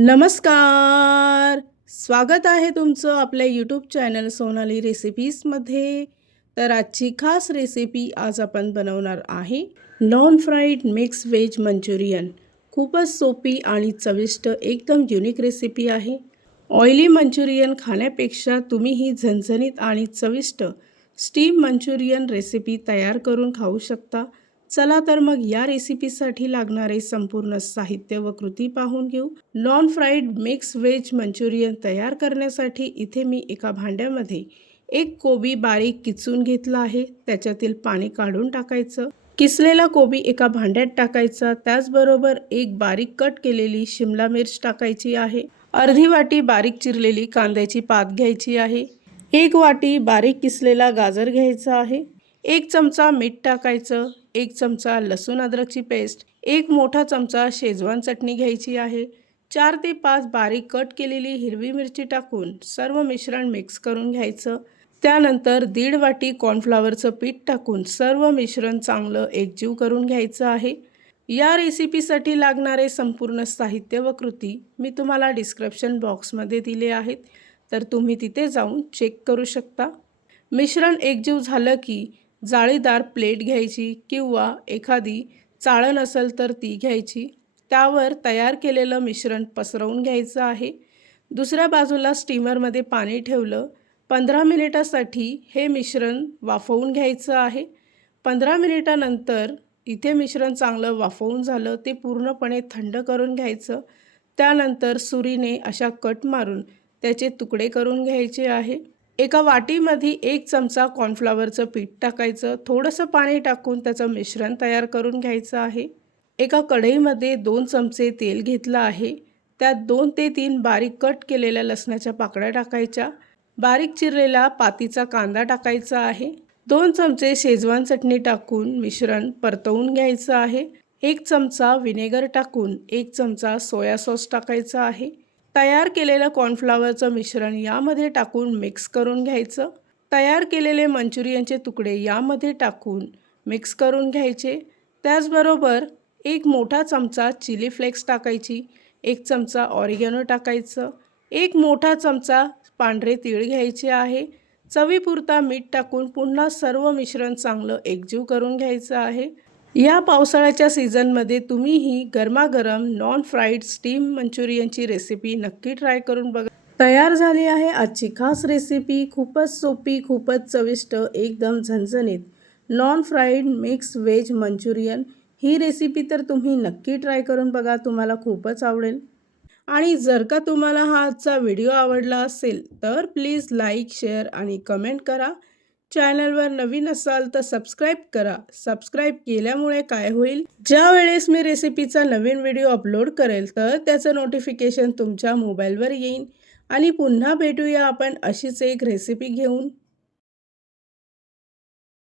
नमस्कार. स्वागत आहे तुमचं आपल्या यूट्यूब चॅनल सोनाली रेसिपीजमध्ये. तर आजची खास रेसिपी आज आपण बनवणार आहे non fried mix veg Manchurian. खूपच सोपी आणि चविष्ट एकदम युनिक रेसिपी आहे. ऑइली मंचुरियन खाण्यापेक्षा तुम्ही ही झणझणीत आणि चविष्ट स्टीम मंचुरियन रेसिपी तयार करून खाऊ शकता. चला तर मग या रेसिपीसाठी लागणारे संपूर्ण साहित्य व कृती पाहून घेऊ. Non fried mix veg Manchurian तयार करण्यासाठी इथे मी एका भांड्यामध्ये एक कोबी बारीक किसून घेतला आहे. त्याच्यातील पाणी काढून टाकायचं. किसलेला कोबी एका भांड्यात टाकायचा. त्याचबरोबर एक बारीक कट केलेली शिमला मिर्च टाकायची आहे. अर्धी वाटी बारीक चिरलेली कांद्याची पात घ्यायची आहे. एक वाटी बारीक किसलेला गाजर घ्यायचा आहे. एक चमचा मीठ टाकायचं. एक चमचा लसूण अद्रकची पेस्ट. एक मोठा चमचा शेजवान चटणी घ्यायची आहे. 4 ते 5 बारीक कट केलेली हिरवी मिरची टाकून सर्व मिश्रण मिक्स करून घ्यायचं. त्यानंतर 1.5 वाटी कॉर्नफ्लॉवरचं पीठ टाकून सर्व मिश्रण चांगलं एकजीव करून घ्यायचं आहे. या रेसिपीसाठी लागणारे संपूर्ण साहित्य व कृती मी तुम्हाला डिस्क्रिप्शन बॉक्समध्ये दिले आहेत, तर तुम्ही तिथे जाऊन चेक करू शकता. मिश्रण एकजीव झालं की जाळीदार प्लेट घ्यायची किंवा एखादी चाळण असेल तर ती घ्यायची. त्यावर तयार केलेलं मिश्रण पसरवून घ्यायचं आहे. दुसऱ्या बाजूला स्टीमरमध्ये पाणी ठेवलं. 15 मिनिटासाठी हे मिश्रण वाफवून घ्यायचं आहे. 15 मिनिटानंतर इथे मिश्रण चांगलं वाफवून झालं ते पूर्णपणे थंड करून घ्यायचं. त्यानंतर सुरीने अशा कट मारून त्याचे तुकडे करून घ्यायचे आहे. एका वाटीमध्ये 1 चमचा कॉर्नफ्लॉवरचं पीठ टाकायचं. थोडंसं पाणी टाकून त्याचं मिश्रण तयार करून घ्यायचं आहे. एका कढईमध्ये 2 चमचे तेल घेतलं आहे. त्यात 2 ते 3 बारीक कट केलेल्या लसणाच्या पाकळ्या टाकायच्या. बारीक चिरलेला पातीचा कांदा टाकायचा आहे. 2 चमचे शेजवान चटणी टाकून मिश्रण परतवून घ्यायचं आहे. 1 चमचा व्हिनेगर टाकून 1 चमचा सोया सॉस टाकायचा आहे. तयार केलेलं कॉर्नफ्लॉवरचं मिश्रण यामध्ये टाकून मिक्स करून घ्यायचं. तयार केलेले मंचुरियनचे तुकडे यामध्ये टाकून मिक्स करून घ्यायचे. त्याचबरोबर 1 मोठा चमचा चिली फ्लेक्स टाकायची. 1 चमचा ऑरिगॅनो टाकायचं. 1 मोठा चमचा पांढरे तीळ घ्यायचे आहे. चवीपुरता मीठ टाकून पुन्हा सर्व मिश्रण चांगलं एकजीव करून घ्यायचं आहे. या पावसाळ्याच्या सीझनमध्ये तुम्ही ही गरमागरम नॉन फ्राईड स्टीम मंचुरियनची रेसिपी नक्की ट्राय करून बघा. तयार झाली आहे आजची खास रेसिपी. खूपच सोपी, खूपच चविष्ट, एकदम झणझणीत non fried mix veg Manchurian. ही रेसिपी तर तुम्ही नक्की ट्राय करून बघा, तुम्हाला खूपच आवडेल. आणि जर का तुम्हाला हा आजचा व्हिडिओ आवडला असेल तर प्लीज लाईक, शेअर आणि कमेंट करा. चॅनलवर नवीन असाल तर सबस्क्राईब करा. सबस्क्राईब केल्यामुळे काय होईल, ज्या वेळेस मी रेसिपीचा नवीन व्हिडिओ अपलोड करेल तर त्याचं नोटिफिकेशन तुमच्या मोबाईलवर येईल. आणि पुन्हा भेटूया आपण अशीच एक रेसिपी घेऊन.